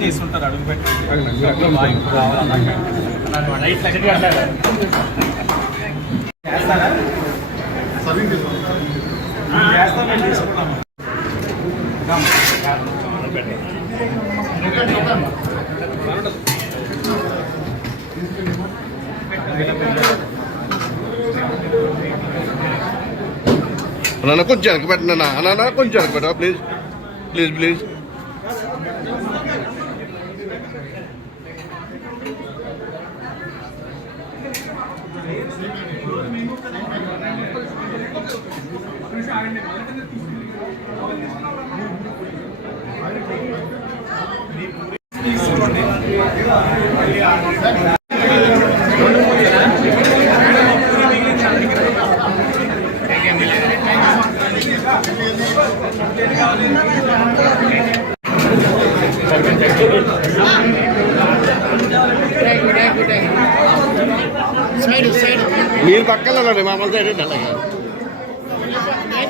చేస్తుంటారు అడుగు. అన్న కొంచెం వెనక పెట్టండి అన్న. అన్న కొంచెం వెనక పెట్టా ప్లీజ్. Please please. మీరు పక్కన వెళ్ళండి మామూలు సైడ్ ఉండి అలాగే రండి సీనియర్ అమ్మది ఇక్కడ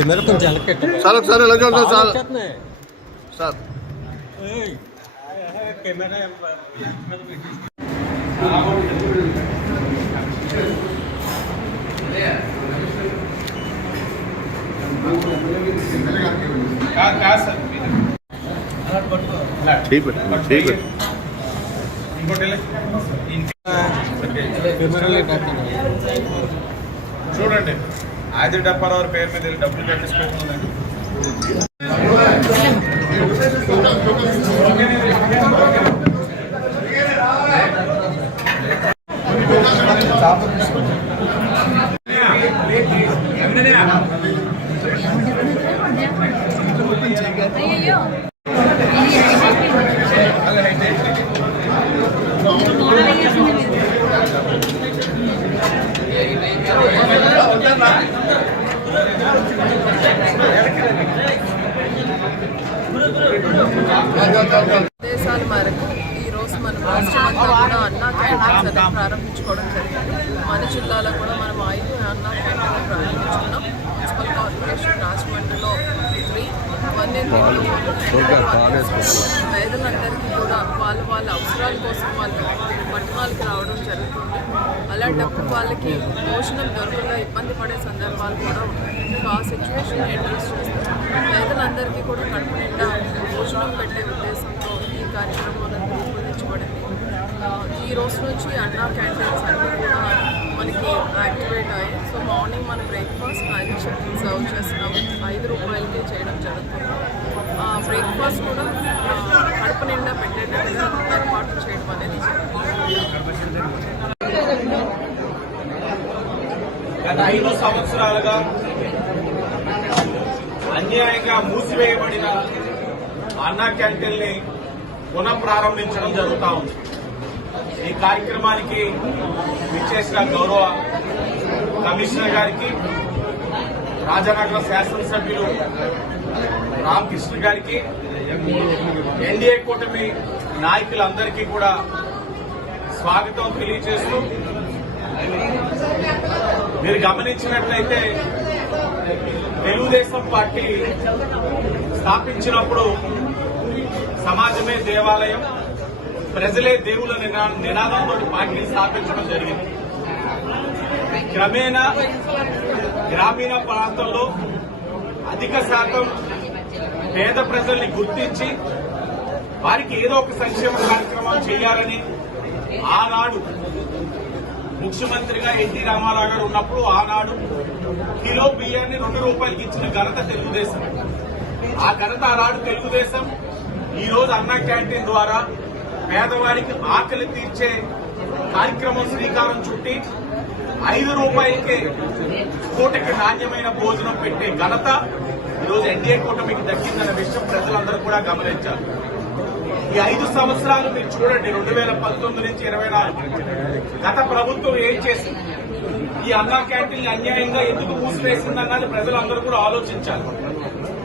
వెనక్కి సార్ ఒకసారి ఎలా చూద్దాం సార్ సార్ కాదు, కాదు సార్. చేయి పెట్టండి చేయి పెట్టండి ఇంకోటి వెళ్ళి. చూడండి ఆది డప్పారావు పేరు మీద డబ్బులు కట్టించుకుంటుందండి అయ్యో ఆదేశాల మేరకు ఈ రోజు మనం రాష్ట్రమంతా కూడా అన్నా క్యాంటీన్స్ అనేది ప్రారంభించుకోవడం జరిగింది మన జిల్లాలో కూడా మనం ఐదు అన్నా క్యాంటీన్లు ప్రారంభించుకున్నాం మున్సిపల్ కార్పొరేషన్ రాజమండ్రిలో త్రీ వన్నేరు పేదలందరికీ కూడా వాళ్ళ వాళ్ళ అవసరాల కోసం వాళ్ళు పట్టణాలకు రావడం జరుగుతుంది. అలాంటప్పుడు వాళ్ళకి భోజనం దొరకగా ఇబ్బంది పడే సందర్భాలు కూడా ఉన్నాయి. ఆ సిచ్యువేషన్ అడ్రస్ చేస్తాం పేదలందరికీ కూడా కడుపు నిండా భోజనం పెట్టే ఉద్దేశంతో ఈ కార్యక్రమం అనేది రూపొందించబడింది ఈ రోజు నుంచి అన్నా క్యాంటీన్స్ అన్నీ కూడా మనకి యాక్టివేట్ అయ్యి సో మార్నింగ్ మన బ్రేక్ఫాస్ట్ లంచ్ సర్వ్ చేస్తున్నాం. ఐదు రూపాయలకే చేయడం జరుగుతుంది. బ్రేక్ఫాస్ట్ కూడా కడుపు నిండా పెట్టేటట్టుగా ఏర్పాటు చేయడం అనేది గత ఐదు సంవత్సరాలుగా అన్యాయంగా మూసివేయబడిన అన్నా క్యాంటీన్ని పునః ప్రారంభించడం జరుగుతా ఉంది. ఈ కార్యక్రమానికి విచ్చేసిన గౌరవ కమిషనర్ గారికి రాజనగర శాసనసభ్యులు రామకృష్ణ గారికి ఎన్డీఏ కూటమి నాయకులందరికీ కూడా స్వాగతం తెలియజేస్తూ మీరు గమనించినట్లయితే తెలుగుదేశం పార్టీ స్థాపించినప్పుడు సమాజమే దేవాలయం. ప్రజలే దేవుల నినా- నినాదంతో పార్టీని స్థాపించడం జరిగింది. క్రమేణా గ్రామీణ ప్రాంతంలో అధిక శాతం పేద ప్రజల్ని గుర్తించి వారికి ఏదో ఒక సంక్షేమ కార్యక్రమం చేయాలని ఆనాడు ముఖ్యమంత్రిగా ఎన్టీ రామారావు గారు ఉన్నప్పుడు ఆనాడు కిలో బియ్యాన్ని రెండు రూపాయలకి ఇచ్చిన ఘనత తెలుగుదేశం. ఆ ఘనత ఆనాడు తెలుగుదేశం. ఈ రోజు అన్నా క్యాంటీన్ ద్వారా పేదవాడికి ఆకలి తీర్చే కార్యక్రమం శ్రీకారం చుట్టి ఐదు రూపాయలకే పూటకి నాణ్యమైన భోజనం పెట్టే ఘనత ఈరోజు ఎన్డీఏ కూటమికి దక్కిందన్న విషయం ప్రజలందరూ కూడా గమనించారు ఈ ఐదు సంవత్సరాలు మీరు చూడండి రెండు వేల పంతొమ్మిది నుంచి ఇరవై నాలుగు. గత ప్రభుత్వం ఏం చేసింది? ఈ అన్నా క్యాంటీన్ అన్యాయంగా ఎందుకు మూసివేసిందన్నది ప్రజలందరూ కూడా ఆలోచించాలి.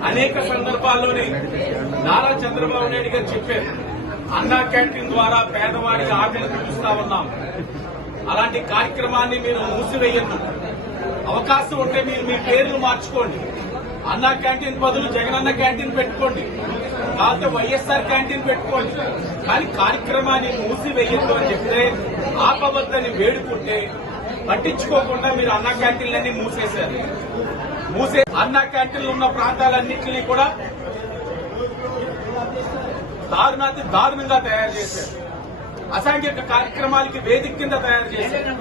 అనేక సందర్భాల్లోనే నారా చంద్రబాబు నాయుడు గారు చెప్పారు అన్నా క్యాంటీన్ ద్వారా పేదవాడికి ఆకలి చూపిస్తా ఉన్నాం. అలాంటి కార్యక్రమాన్ని మీరు మూసివేయద్దు అవకాశం ఉంటే మీరు మీ పేర్లు మార్చుకోండి. అన్నా క్యాంటీన్ బదులు జగనన్న క్యాంటీన్ పెట్టుకోండి. కాకపోతే వైఎస్ఆర్ క్యాంటీన్ పెట్టుకోండి. కానీ కార్యక్రమాన్ని మూసివేయద్దు అని చెప్తే ఆపవద్దని వేడుకుంటే పట్టించుకోకుండా మీరు అన్నా క్యాంటీన్లన్నీ మూసేశారు. మూసే అన్నా క్యాంటీన్లు ఉన్న ప్రాంతాలన్నింటినీ కూడా దారుణాతి దారుణంగా తయారు చేశారు. అసాంఘిక కార్యక్రమాలకి వేదిక కింద తయారు చేశారు.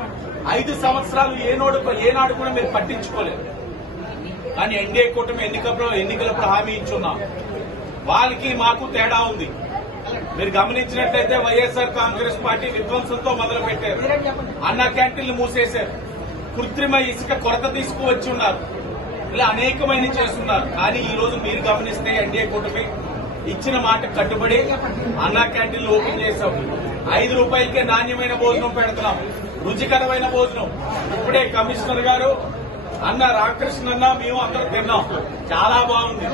ఐదు సంవత్సరాలు ఏనాడు ఏనాడు కూడా మీరు పట్టించుకోలేదు. కానీ ఎన్డీఏ కూటమి ఎన్నికప్పుడు ఎన్నికలప్పుడు హామీ ఇచ్చున్నాం. వాళ్ళకి మాకు తేడా ఉంది. మీరు గమనించినట్లయితే వైఎస్ఆర్ కాంగ్రెస్ పార్టీ విధ్వంసంతో మొదలు పెట్టారు అన్న క్యాంటీన్లు మూసేశారు. కృత్రిమ ఇసుక కొరత తీసుకువచ్చి ఉన్నారు. ఇలా అనేకమైన చేస్తున్నారు. కానీ ఈ రోజు మీరు గమనిస్తే ఎన్డీఏ కూటమి ఇచ్చిన మాట కట్టుబడి అన్నా క్యాంటీన్లు ఓపెన్ చేశాం. ఐదు రూపాయలకే నాణ్యమైన భోజనం పెడుతున్నాం రుచికరమైన భోజనం. ఇప్పుడే కమిషనర్ గారు అన్న రామకృష్ణ అన్న మేము అందరం తిన్నాం. చాలా బాగుంది.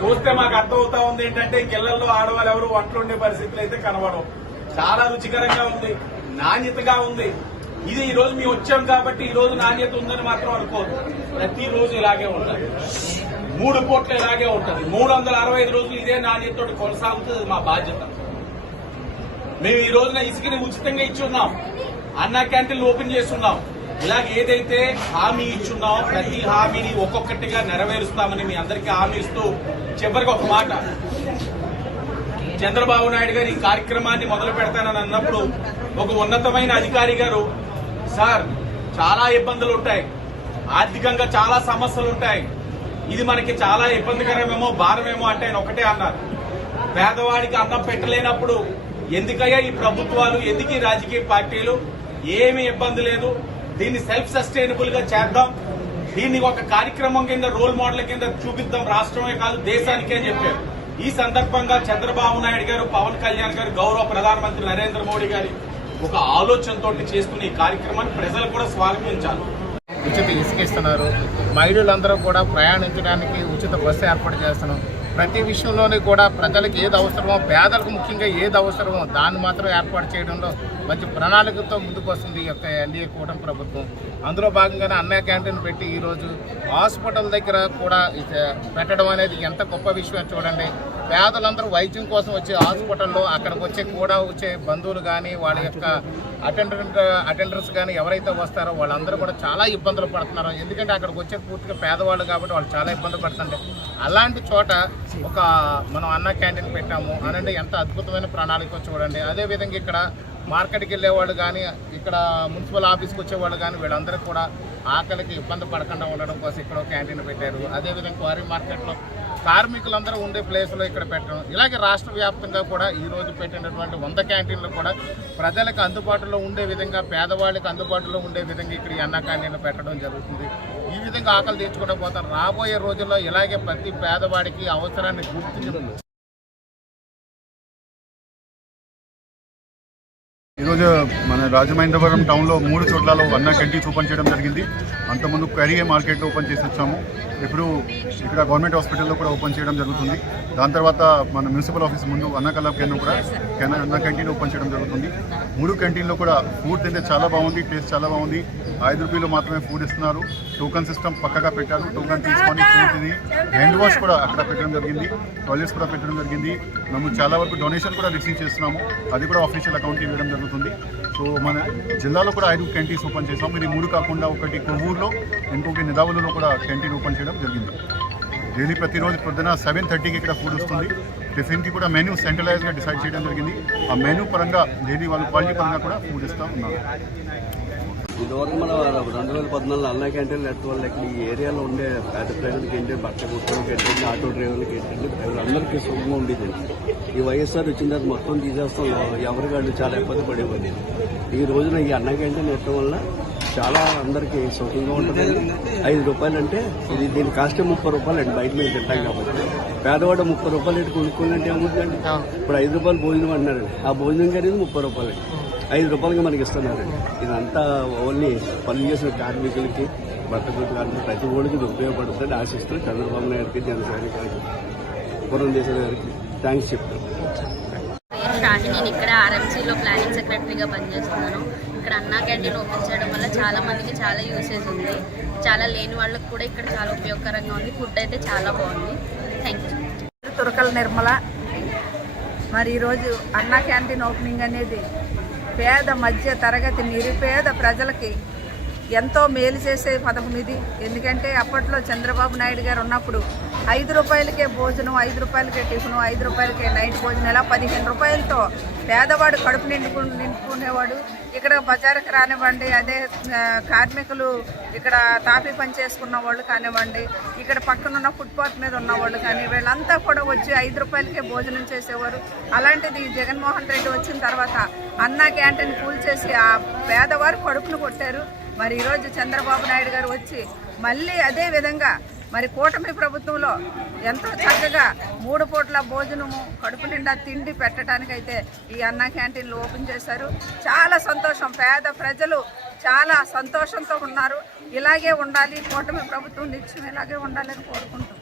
చూస్తే మాకు అర్థమవుతా ఉంది ఏంటంటే ఇళ్ళలో ఆడవాళ్ళు ఎవరు వంటలు ఉండే పరిస్థితులు అయితే కనబడవు. చాలా రుచికరంగా ఉంది. నాణ్యతగా ఉంది. ఇది ఈ రోజు మేము వచ్చాం కాబట్టి ఈ రోజు నాణ్యత ఉందని మాత్రం అనుకోదు ప్రతి రోజు ఇలాగే ఉండాలి. మూడు కోట్లు ఇలాగే ఉంటుంది. మూడు వందల అరవై ఐదు రోజులు ఇదే నాణ్యతతో కొనసాగుతుంది మా బాధ్యత. మేము ఈ రోజున ఇసుకని ఉచితంగా ఇచ్చున్నాం. అన్నా క్యాంటీన్లు ఓపెన్ చేస్తున్నాం. ఇలాగ ఏదైతే హామీ ఇచ్చున్నామో ప్రతి హామీని ఒక్కొక్కటిగా నెరవేరుస్తామని మీ అందరికీ హామీ ఇస్తూ చివరికి ఒక మాట. చంద్రబాబు నాయుడు గారు ఈ కార్యక్రమాన్ని మొదలు పెడతానని అన్నప్పుడు ఒక ఉన్నతమైన అధికారి గారు సార్ చాలా ఇబ్బందులు ఉంటాయి ఆర్థికంగా చాలా సమస్యలు ఉంటాయి ఇది మనకి చాలా ఇబ్బందికరమేమో భారమేమో అంటే ఆయన ఒకటే అన్నారు. పేదవాడికి అన్నం పెట్టలేనప్పుడు ఎందుకయ్యా ఈ ప్రభుత్వాలు ఎందుకు ఈ రాజకీయ పార్టీలు? ఏమీ ఇబ్బంది లేదు. దీన్ని సెల్ఫ్ సస్టైనబుల్గా చేద్దాం. దీన్ని ఒక కార్యక్రమం కింద రోల్ మోడల్ కింద చూపిద్దాం. రాష్ట్రమే కాదు దేశానికే అని చెప్పారు. ఈ సందర్భంగా చంద్రబాబు నాయుడు గారు పవన్ కళ్యాణ్ గారు గౌరవ ప్రధానమంత్రి నరేంద్ర మోడీ గారి ఒక ఆలోచనతో చేసుకుని ఈ కార్యక్రమాన్ని ప్రజలు కూడా స్వాగతించాలి. ఉచిత ఇసుక ఇస్తున్నారు. మహిళలందరూ కూడా ప్రయాణించడానికి ఉచిత బస్సు ఏర్పాటు చేస్తున్నాం. ప్రతి విషయంలోనూ కూడా ప్రజలకు ఏది అవసరమో పేదలకు ముఖ్యంగా ఏది అవసరమో దాన్ని మాత్రం ఏర్పాటు చేయడంలో మంచి ప్రణాళికతో ముందుకు వస్తుంది ఈ యొక్క ఎన్డీఏ కూటమి ప్రభుత్వం. అందులో భాగంగానే అన్న క్యాంటీన్ పెట్టి ఈరోజు హాస్పిటల్ దగ్గర కూడా ఇది పెట్టడం అనేది ఎంత గొప్ప విషయం చూడండి. పేదలందరూ వైద్యం కోసం వచ్చే హాస్పిటల్లో అక్కడికి వచ్చే కూడా వచ్చే బంధువులు కానీ వాళ్ళ యొక్క అటెండెంట్ అటెండర్స్ కానీ ఎవరైతే వస్తారో వాళ్ళందరూ కూడా చాలా ఇబ్బందులు పడుతున్నారు. ఎందుకంటే అక్కడికి వచ్చే పూర్తిగా పేదవాళ్ళు కాబట్టి వాళ్ళు చాలా ఇబ్బంది పడుతుంటే అలాంటి చోట ఒక మనం అన్న క్యాంటీన్ పెట్టాము. అనంటే ఎంత అద్భుతమైన ప్రణాళిక చూడండి. అదేవిధంగా ఇక్కడ మార్కెట్కి వెళ్ళేవాళ్ళు కానీ ఇక్కడ మున్సిపల్ ఆఫీస్కి వచ్చేవాళ్ళు కానీ వీళ్ళందరూ కూడా ఆకలికి ఇబ్బంది పడకుండా ఉండడం కోసం ఇక్కడ క్యాంటీన్ పెట్టారు. అదేవిధంగా క్వారీ మార్కెట్లో కార్మికులందరూ ఉండే ప్లేస్లో ఇక్కడ పెట్టడం. ఇలాగే రాష్ట్ర వ్యాప్తంగా కూడా ఈ రోజు పెట్టినటువంటి వంద క్యాంటీన్లు కూడా ప్రజలకు అందుబాటులో ఉండే విధంగా పేదవాళ్ళకి అందుబాటులో ఉండే విధంగా ఇక్కడ అన్న క్యాంటీన్లు పెట్టడం జరుగుతుంది. ఈ విధంగా ఆకలి తీర్చుకుంటూ పోతారు. రాబోయే రోజుల్లో ఇలాగే ప్రతి పేదవాడికి అవసరాన్ని గుర్తించడం ఈరోజు మన రాజమహేంద్రవరం టౌన్లో మూడు చోట్లలో అన్న క్యాంటీన్స్ ఓపెన్ చేయడం జరిగింది. అంతకుముందు కరియే మార్కెట్లో ఓపెన్ చేసి వచ్చాము. ఇప్పుడు ఇక్కడ గవర్నమెంట్ హాస్పిటల్లో కూడా ఓపెన్ చేయడం జరుగుతుంది. దాని తర్వాత మన మున్సిపల్ ఆఫీస్ ముందు అన్న కల్లాబ్ కేంద్రం కూడా కెన- అన్న క్యాంటీన్ ఓపెన్ చేయడం జరుగుతుంది. మూడు క్యాంటీన్లో కూడా ఫుడ్ తింటే చాలా బాగుంది టేస్ట్ చాలా బాగుంది. ఐదు రూపాయలు మాత్రమే ఫుడ్ ఇస్తున్నారు. టోకన్ సిస్టమ్ పక్కగా పెట్టారు. టోకన్ తీసుకొని ఫుడ్ తిని హ్యాండ్ వాష్ కూడా అక్కడ పెట్టడం జరిగింది. టాయిలెట్స్ కూడా పెట్టడం జరిగింది. మేము చాలా వరకు డొనేషన్ కూడా రిసీవ్ చేస్తున్నాము. అది కూడా ఆఫీషియల్ అకౌంట్కి ఇవ్వడం జరుగుతుంది. సో మన జిల్లాలో కూడా ఐదు క్యాంటీన్స్ ఓపెన్ చేసాం ఇది మూడు కాకుండా ఒకటి కొవ్వూరులో ఇంకొకటి నిదావులలో కూడా క్యాంటీన్ ఓపెన్ చేయడం జరిగింది. డైలీ ప్రతిరోజు పొద్దున సెవెన్ థర్టీకి ఇక్కడ ఫుడ్ వస్తుంది. టిఫిన్కి కూడా మెనూ సెంట్రలైజ్గా డిసైడ్ చేయడం జరిగింది. ఆ మెనూ పరంగా డైలీ వాళ్ళు క్వాలిటీ పరంగా కూడా ఫుడ్ ఇస్తూ ఉన్నారు. ఇదివరకు మన రెండు వేల పద్నాలుగు అన్నా క్యాంటీన్ నెట్ వాళ్ళకి ఈ ఏరియాలో ఉండే పేద ప్రజలకి ఏంటి బట్ట కుక్కలకి ఏంటంటే ఆటో డ్రైవర్లకి ఏంటంటే అందరికీ సుఖంగా ఉండేది. ఈ వైఎస్ఆర్ వచ్చిన తర్వాత మొత్తం తీసేస్తాం. ఎవరి వాళ్ళు చాలా ఇబ్బంది పడేవాళ్ళు. ఈ రోజున ఈ అన్నా క్యాంటీన్ పెట్టడం వల్ల చాలా అందరికీ సుఖంగా ఉంటుంది ఐదు రూపాయలు అంటే ఇది దీని కాస్ట్ ముప్పై రూపాయలు అండి బయట మేము తింటాం కాబట్టి. పేదవాడు ముప్పై రూపాయలు ఇటు కొనుక్కోవాలంటే ఏమవుతుందండి? ఇప్పుడు ఐదు రూపాయలు భోజనం అంటున్నారు ఆ భోజనం ఖరీదు ముప్పై రూపాయలు ఐదు రూపాయలుగా మనకి ఇస్తున్నారండి ఇదంతా ఓన్లీ పనులు చేసిన కార్మికులకి భర్త కార్మికులు ప్రతి ఒడికి ఇది ఉపయోగపడుతుంది. ఆశిస్తూ చంద్రబాబు నాయుడుకి జనసేన గారికి పురంధేశ్వర గారికి థ్యాంక్స్ చెప్తాను. నేను ఇక్కడ ఆర్ఎంసీలో ప్లానింగ్ సెక్రటరీగా పనిచేస్తున్నాను. ఇక్కడ అన్నా క్యాంటీన్ ఓపెన్ చేయడం వల్ల చాలా మందికి చాలా యూసేజ్ ఉంది. చాలా లేని వాళ్ళకి కూడా ఇక్కడ చాలా ఉపయోగకరంగా ఉంది. ఫుడ్ అయితే చాలా బాగుంది. థ్యాంక్ యూ తురకల నిర్మల మరి ఈరోజు అన్నా క్యాంటీన్ ఓపెనింగ్ అనేది పేద మధ్య తరగతి నిరుపేద ప్రజలకి ఎంతో మేలు చేసే పథకం ఇది. ఎందుకంటే అప్పట్లో చంద్రబాబు నాయుడు గారు ఉన్నప్పుడు ఐదు రూపాయలకే భోజనం ఐదు రూపాయలకే టిఫిన్ ఐదు రూపాయలకే నైట్ భోజనం ఇలా పదిహేను రూపాయలతో పేదవాడు కడుపు నిండుకు నింపుకునేవాడు ఇక్కడ బజారుకి రానివ్వండి అదే కార్మికులు ఇక్కడ తాపీ పని చేసుకున్న వాళ్ళు కానివ్వండి ఇక్కడ పక్కన ఉన్న ఫుట్పాత్ మీద ఉన్న వాళ్ళు కానీ వీళ్ళంతా కూడా వచ్చి ఐదు రూపాయలకే భోజనం చేసేవారు. అలాంటిది జగన్మోహన్ రెడ్డి వచ్చిన తర్వాత అన్నా క్యాంటీన్ కూల్చేసి ఆ పేదవారు కడుపును కొట్టారు. మరి ఈరోజు చంద్రబాబు నాయుడు గారు వచ్చి మళ్ళీ అదే విధంగా మరి కూటమి ప్రభుత్వంలో ఎంతో చక్కగా మూడు పూట్ల భోజనము కడుపు నిండా తిండి పెట్టడానికైతే ఈ అన్న క్యాంటీన్లు ఓపెన్ చేశారు. చాలా సంతోషం. పేద ప్రజలు చాలా సంతోషంతో ఉన్నారు. ఇలాగే ఉండాలి. కూటమి ప్రభుత్వం నిత్యం ఇలాగే ఉండాలని కోరుకుంటున్నాం.